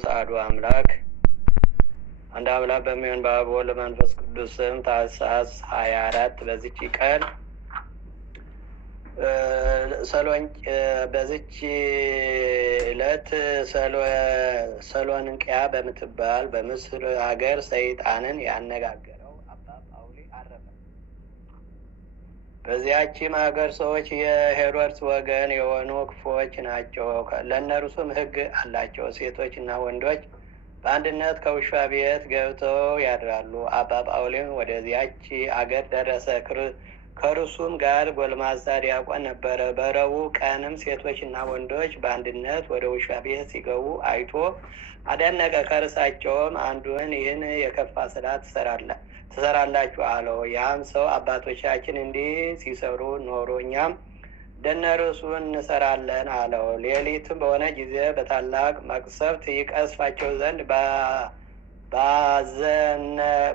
ቅዱስ አሐዱ አምላክ አንድ አምላክ በሚሆን በአብ ወወልድ ወመንፈስ ቅዱስ ስም ታኅሳስ 24 በዚች ቀን በዚች ዕለት ሰሎንቅያ በምትባል በምስር ሀገር ሰይጣንን ያነጋገረው አባ ጳውሊ አረፈ። በዚያችም ሀገር ሰዎች የሄሮድስ ወገን የሆኑ ክፉዎች ናቸው። ለእነርሱም ሕግ አላቸው። ሴቶችና ወንዶች በአንድነት ከውሻ ቤት ገብተው ያድራሉ። አባ ጳውሊም ወደዚያች አገር ደረሰ። ከእርሱም ጋር ጎልማሳ ዲያቆን ነበረ። በረቡዕ ቀንም ሴቶችና ወንዶች በአንድነት ወደ ውሻ ቤት ሲገቡ አይቶ አደነቀ። ከእርሳቸውም አንዱን ይህን የከፋ ስራ ትሰራላችሁ አለው። ያም ሰው አባቶቻችን እንዲህ ሲሰሩ ኖሮ እኛም እንደነርሱ እንሰራለን አለው። ሌሊትም በሆነ ጊዜ በታላቅ መቅሰፍት ይቀስፋቸው ዘንድ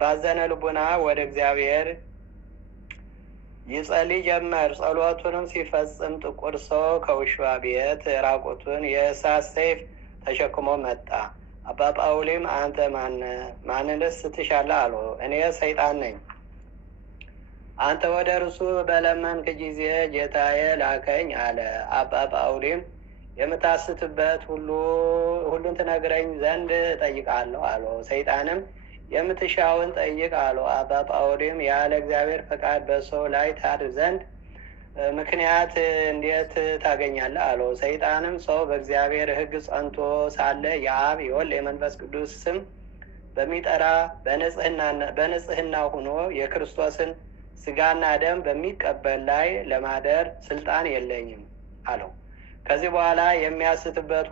ባዘነ ልቡና ወደ እግዚአብሔር ይጸልይ ጀመር። ጸሎቱንም ሲፈጽም ጥቁር ሰው ከውሻ ቤት ራቁቱን የእሳት ሰይፍ ተሸክሞ መጣ። አባ ጳውሊም አንተ ማንንስ ትሻለህ አለው። እኔ ሰይጣን ነኝ። አንተ ወደ እርሱ በለመንክ ጊዜ ጌታዬ ላከኝ አለ። አባ ጳውሊም የምታስትበት ሁሉን ትነግረኝ ዘንድ እጠይቃለሁ አለው። ሰይጣንም የምትሻውን ጠይቅ አለው። አባ ጳውሊም ያለ እግዚአብሔር ፈቃድ በሰው ላይ ታድር ዘንድ ምክንያት እንዴት ታገኛለህ አለው። ሰይጣንም ሰው በእግዚአብሔር ሕግ ጸንቶ ሳለ የአብ የወልድ የመንፈስ ቅዱስ ስም በሚጠራ በንጽህና ሆኖ የክርስቶስን ስጋና ደም በሚቀበል ላይ ለማደር ስልጣን የለኝም አለው። ከዚህ በኋላ የሚያስትበት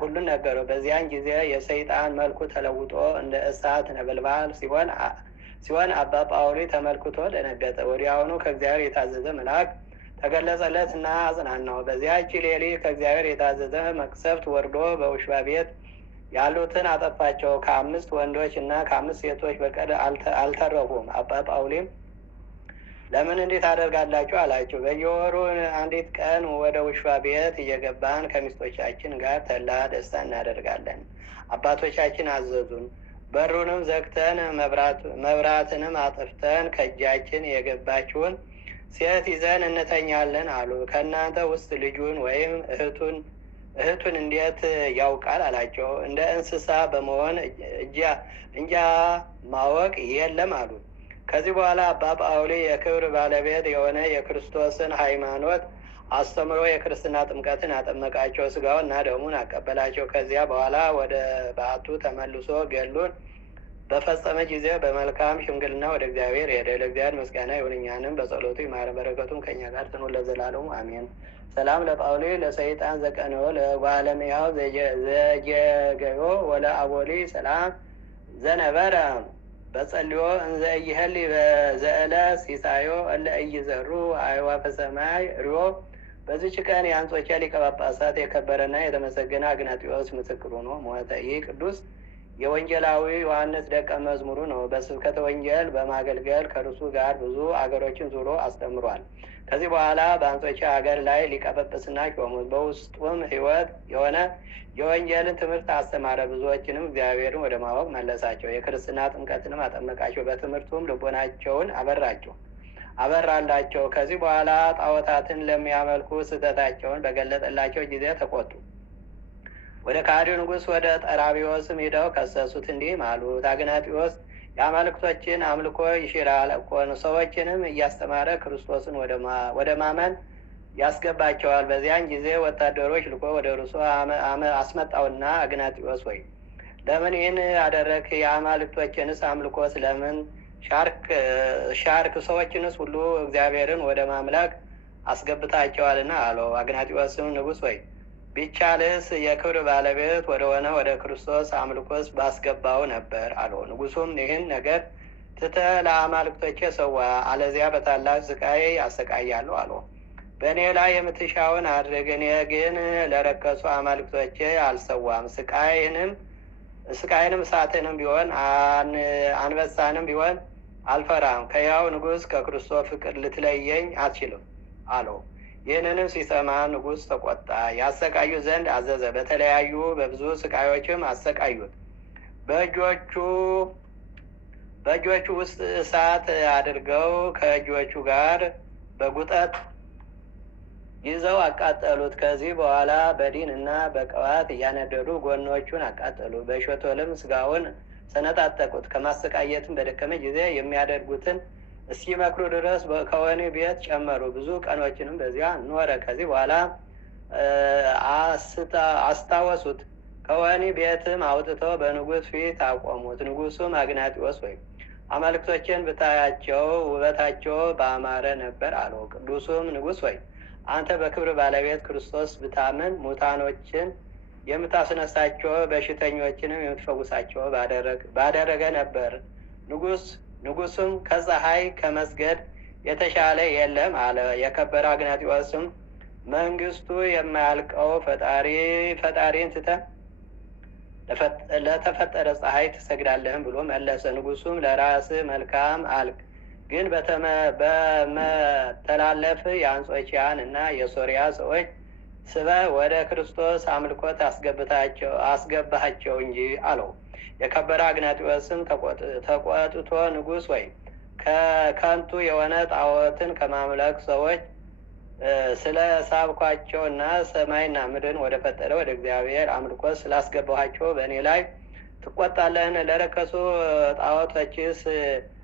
ሁሉን ነገረው። በዚያን ጊዜ የሰይጣን መልኩ ተለውጦ እንደ እሳት ነበልባል ሲሆን አባ ጳውሊ ተመልክቶ ደነገጠ። ወዲያውኑ ከእግዚአብሔር የታዘዘ መልአክ ተገለጸለት እና አጽናናው። በዚያች ሌሊት ከእግዚአብሔር የታዘዘ መቅሰፍት ወርዶ በውሻ ቤት ያሉትን አጠፋቸው። ከ5 ወንዶች እና ከ5 ሴቶች በቀር አልተረፉም። አባ ጳውሊም ለምን እንዴት አደርጋላችሁ አላቸው። በየወሩ አንዲት ቀን ወደ ውሻ ቤት እየገባን ከሚስቶቻችን ጋር ተላ ደስታ እናደርጋለን። አባቶቻችን አዘዙን። በሩንም ዘግተን መብራትንም አጥፍተን ከእጃችን የገባችውን ሴት ይዘን እንተኛለን አሉ። ከእናንተ ውስጥ ልጁን ወይም እህቱን እንዴት ያውቃል አላቸው። እንደ እንስሳ በመሆን እንጃ ማወቅ የለም አሉ። ከዚህ በኋላ አባ ጳውሊ የክብር ባለቤት የሆነ የክርስቶስን ሃይማኖት አስተምሮ የክርስትና ጥምቀትን አጠመቃቸው። ስጋውን እና ደሙን አቀበላቸው። ከዚያ በኋላ ወደ በዓቱ ተመልሶ ገድሉን በፈጸመ ጊዜ በመልካም ሽምግልና ወደ እግዚአብሔር ሄደ። ለእግዚአብሔር ምስጋና ይሁን፣ እኛንም በጸሎቱ ይማረን፣ በረከቱም ከእኛ ጋር ትኑር ለዘላለሙ አሜን። ሰላም ለጳውሊ ለሰይጣን ዘቀንዮ ለጓለምያው ዘጀገዮ ወለአቦሊ ሰላም ዘነበረ በጸልዮ እንዘ እይህሊ በዘእለ ሲሳዮ እለ እይዘሩ አዕዋፈ ሰማይ ርዮ። በዚች ቀን የአንጾኪያ ሊቀ ጳጳሳት የከበረና የተመሰገነ አግናጢዮስ ምስክሩ ነው ሞተ። ይህ ቅዱስ የወንጌላዊ ዮሐንስ ደቀ መዝሙሩ ነው። በስብከተ ወንጌል በማገልገል ከእርሱ ጋር ብዙ አገሮችን ዙሮ አስተምሯል። ከዚህ በኋላ በአንጾኪያ ሀገር ላይ ሊቀ ጵጵስና ሾሙት። በውስጡም ሕይወት የሆነ የወንጌልን ትምህርት አስተማረ። ብዙዎችንም እግዚአብሔርን ወደ ማወቅ መለሳቸው። የክርስትና ጥምቀትንም አጠመቃቸው። በትምህርቱም ልቦናቸውን አበራላቸው። ከዚህ በኋላ ጣዖታትን ለሚያመልኩ ስህተታቸውን በገለጠላቸው ጊዜ ተቆጡ። ወደ ከሃዲው ንጉሥ ወደ ጠራቢዎስም ሄደው ከሰሱት። እንዲህም አሉት፣ አግናጢዮስ የአማልክቶችን አምልኮ ይሽራል እኮ ሰዎችንም እያስተማረ ክርስቶስን ወደ ማመን ያስገባቸዋል። በዚያን ጊዜ ወታደሮች ልኮ ወደ እርሱ አስመጣውና አግናጢዮስ ወይ ለምን ይህን አደረክ? የአማልክቶችንስ አምልኮ ስለምን ሻርክ? ሰዎችንስ ሁሉ እግዚአብሔርን ወደ ማምለክ አስገብታቸዋልና አለው። አግናጢዮስም ንጉሥ ወይ ቢቻልስ የክብር ባለቤት ወደሆነ ወደ ክርስቶስ አምልኮስ ባስገባው ነበር አለው። ንጉሱም ይህን ነገር ትተህ ለአማልክቶቼ ሰዋ፣ አለዚያ በታላቅ ስቃይ ያሰቃያለሁ አለው። በእኔ ላይ የምትሻውን አድርግ፣ እኔ ግን ለረከሱ አማልክቶቼ አልሰዋም። ስቃይንም እሳትንም ቢሆን አንበሳንም ቢሆን አልፈራም። ከያው ንጉሥ ከክርስቶስ ፍቅር ልትለየኝ አትችልም አለው። ይህንንም ሲሰማ ንጉሥ ተቆጣ፣ ያሰቃዩ ዘንድ አዘዘ። በተለያዩ በብዙ ስቃዮችም አሰቃዩት። በእጆቹ ውስጥ እሳት አድርገው ከእጆቹ ጋር በጉጠት ይዘው አቃጠሉት። ከዚህ በኋላ በዲን እና በቅባት እያነደዱ ጎኖቹን አቃጠሉ። በሾተልም ስጋውን ሰነጣጠቁት። ከማሰቃየትም በደከመ ጊዜ የሚያደርጉትን እስኪመክሩ ድረስ ከወህኒ ቤት ጨመሩ። ብዙ ቀኖችንም በዚያ ኖረ። ከዚህ በኋላ አስታወሱት። ከወህኒ ቤትም አውጥተው በንጉሥ ፊት አቆሙት። ንጉሡም አግናጢዎስ ወይ አማልክቶችን ብታያቸው ውበታቸው ባማረ ነበር አለው። ቅዱሱም ንጉሥ ወይ አንተ በክብር ባለቤት ክርስቶስ ብታምን ሙታኖችን የምታስነሳቸው በሽተኞችንም የምትፈውሳቸው ባደረገ ነበር። ንጉሡም ከፀሐይ ከመስገድ የተሻለ የለም አለ። የከበረ አግናጢዎስም መንግስቱ የማያልቀው ፈጣሪን ትተህ ለተፈጠረ ፀሐይ ትሰግዳለህም ብሎ መለሰ። ንጉሡም ለራስህ መልካም አልክ፣ ግን በመተላለፍ የአንጾኪያን እና የሶሪያ ሰዎች ስበህ ወደ ክርስቶስ አምልኮት አስገባሃቸው እንጂ አለው። የከበረ አግናጢዎስም ተቆጥቶ ንጉሥ ወይ ከከንቱ የሆነ ጣዖትን ከማምለክ ሰዎች ስለ ሳብኳቸው እና ሰማይና ምድርን ወደ ፈጠረ ወደ እግዚአብሔር አምልኮት ስላስገባኋቸው በእኔ ላይ ትቆጣለህን? ለረከሱ ጣዖቶችስ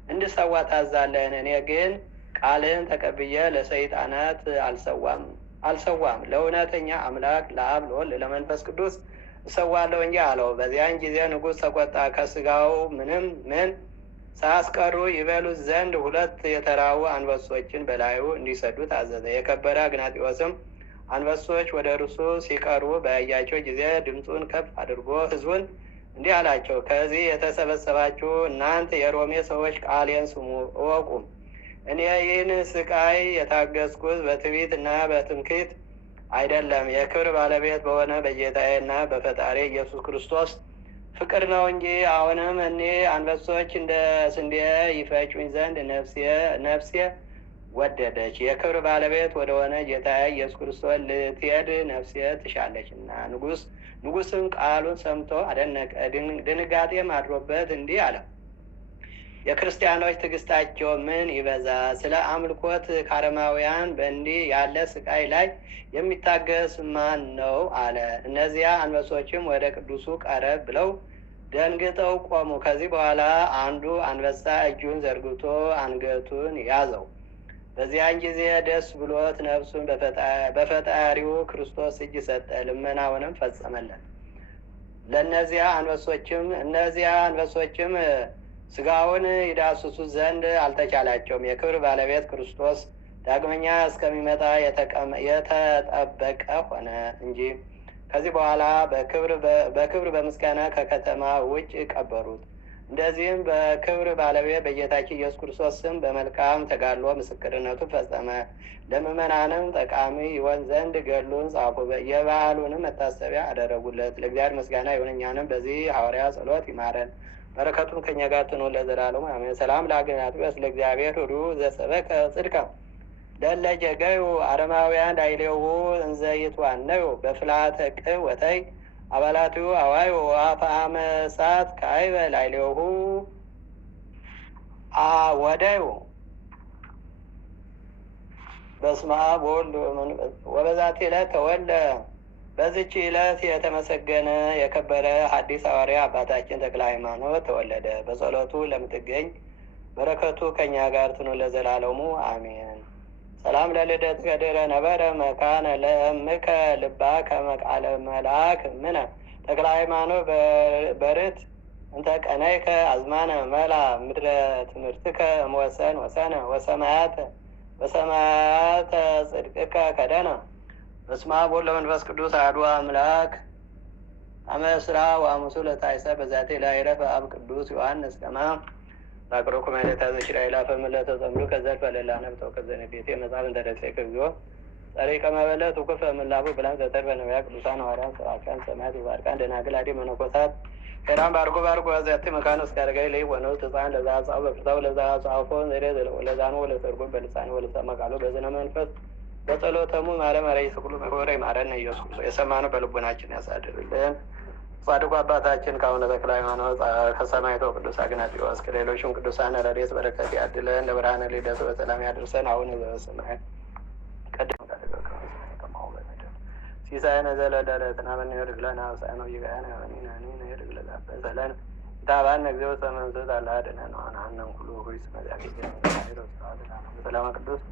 እንድሰዋ ታዛለህን? እኔ ግን ቃልህን ተቀብዬ ለሰይጣናት አልሰዋም፣ ለእውነተኛ አምላክ ለአብ ለወልድ ለመንፈስ ቅዱስ እሰዋለሁ እንጂ አለው። በዚያን ጊዜ ንጉሥ ተቆጣ። ከስጋው ምን ሳያስቀሩ ይበሉት ዘንድ 2 የተራቡ አንበሶችን በላዩ እንዲሰዱ ታዘዘ። የከበረ አግናጢዎስም አንበሶች ወደ እርሱ ሲቀርቡ ባያቸው ጊዜ ድምፁን ከፍ አድርጎ ሕዝቡን እንዲህ አላቸው፣ ከዚህ የተሰበሰባችሁ እናንተ የሮሜ ሰዎች ቃሌን ስሙ እወቁም። እኔ ይህን ስቃይ የታገስኩት በትዕቢት እና በትምክህት አይደለም፣ የክብር ባለቤት በሆነ በጌታዬ እና በፈጣሪ ኢየሱስ ክርስቶስ ፍቅር ነው እንጂ። አሁንም እኔ አንበሶች እንደ ስንዴ ይፈጩኝ ዘንድ ነፍሴ ወደደች። የክብር ባለቤት ወደሆነ ጌታዬ ኢየሱስ ክርስቶስ ልትሄድ ነፍሴ ትሻለች እና ንጉሥም ቃሉን ሰምቶ አደነቀ። ድንጋጤም አድሮበት እንዲህ አለ፣ የክርስቲያኖች ትዕግስታቸው ምን ይበዛ! ስለ አምልኮት ከአረማውያን በእንዲህ ያለ ስቃይ ላይ የሚታገስ ማን ነው አለ። እነዚያ አንበሶችም ወደ ቅዱሱ ቀረብ ብለው ደንግጠው ቆሙ። ከዚህ በኋላ አንዱ አንበሳ እጁን ዘርግቶ አንገቱን ያዘው። በዚያን ጊዜ ደስ ብሎት ነፍሱን በፈጣሪው ክርስቶስ እጅ ሰጠ፣ ልመናውንም ፈጸመለት። እነዚያ አንበሶችም ስጋውን ይዳስሱ ዘንድ አልተቻላቸውም። የክብር ባለቤት ክርስቶስ ዳግመኛ እስከሚመጣ የተጠበቀ ሆነ እንጂ። ከዚህ በኋላ በክብር በምስጋና ከከተማ ውጭ ቀበሩት። እንደዚህም በክብር ባለቤት በጌታችን ኢየሱስ ክርስቶስ ስም በመልካም ተጋድሎ ምስክርነቱ ፈጸመ። ለምዕመናንም ጠቃሚ ይሆን ዘንድ ገድሉን ጻፉ። የበዓሉንም መታሰቢያ አደረጉለት። ለእግዚአብሔር ምስጋና ይሁን፣ እኛንም በዚህ ሐዋርያ ጸሎት ይማረን፣ በረከቱም ከእኛ ጋር ትኑር ለዘላለሙ አሜን። ሰላም ለአግናጢዎስ ለእግዚአብሔር ሁሉ ዘሰበከ ጽድቀ ለእለ ጀገዩ አረማውያን ዳይሌሁ እንዘ ይትዋነዩ በፍልሃተ ቅብ ወተይ አባላቱ አዋዩ አፈአመ እሳት ከአይበ ላይሌሁ ወደዩ። በስመ አብ ወወልድ ወበዛቲ ዕለት ተወልደ። በዚች ዕለት የተመሰገነ የከበረ ሐዲስ ሐዋርያ አባታችን ተክለ ሃይማኖት ተወለደ። በጸሎቱ ለምትገኝ በረከቱ ከእኛ ጋር ትኑር ለዘላለሙ አሜን። ሰላም ለልደት ከድረ ነበረ መካነ ለእምከ ልባ ከመቃለ መልአክ ምነ ተክለ ሃይማኖት በርት እንተ ቀነይከ አዝማነ መላ ምድረ ትምህርትከ እምወሰን ወሰነ ወሰማያተ ጽድቅከ ከደነ። በስመ አብ ወወልድ ወመንፈስ ቅዱስ አሐዱ አምላክ። አመ ዕስራ ወሐሙሱ ለታኅሣሥ በዛቲ ዕለት አብ ቅዱስ ዮሐንስ ቀማ ላቅሮኩ ማይለታ ዘሽራኤል አፈምለተ ጸምዱ ከዘልፈ ለላ ነብተው ከዘነቤቴ መጽሐፍ እንተደሴ ከግዚኦ ጸሪቀ መበለት ውክፈ ምላቡ ብላን ዘተርፈ ነቢያ ቅዱሳን ሐዋርያት ሰባክያን ሰማዕታት ወጻድቃን ደናግል አዲ መነኮሳት ሄራን ባርጎ ወዛቲ መካነ እስከ አረጋዊ ላይ ወነው ሕፃን ለዛ ጻው በፍታው ለዛ ጻፎ ዘሬ ለዛኑ ወለተርጎም በልሳን ወለሰማ ቃሉ በዝነ መንፈስ በጸሎተሙ ማለማላይ ስቅሉ መሆረ ይማረን ኢየሱስ ክርስቶስ። የሰማነው በልቡናችን ያሳድርልን። ጻድቁ አባታችን ከአቡነ ተክለ ሃይማኖት ከሰማዕቱ ቅዱስ አግናጢዎስ ከሌሎችም ቅዱሳን ረድኤት በረከት ያድለን። ለብርሃነ ልደቱ በሰላም ያድርሰን። አቡነ ዘበሰማያት ሲሳየነ ዘለለዕለትነ ሀበነ ኅድግ ለነ አበሳነ ወጌጋየነ ወኒነኒ ኅድግ ለዘአበሰለን ታባነ እግዚኦ ተመንሱት አላድነን ዋናነን ኩሉ ሆይ ስመዛጌ ሰላም ቅዱስ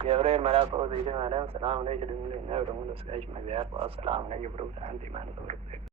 ገብርኤል መልአክ ወዘይት ዓለም ሰላም ለኪ ድንግል ነብረ ሙሉ ስጋሽ መግዚአት ሰላም ለኪ ብሩክ አንቲ ማን ተብሩክ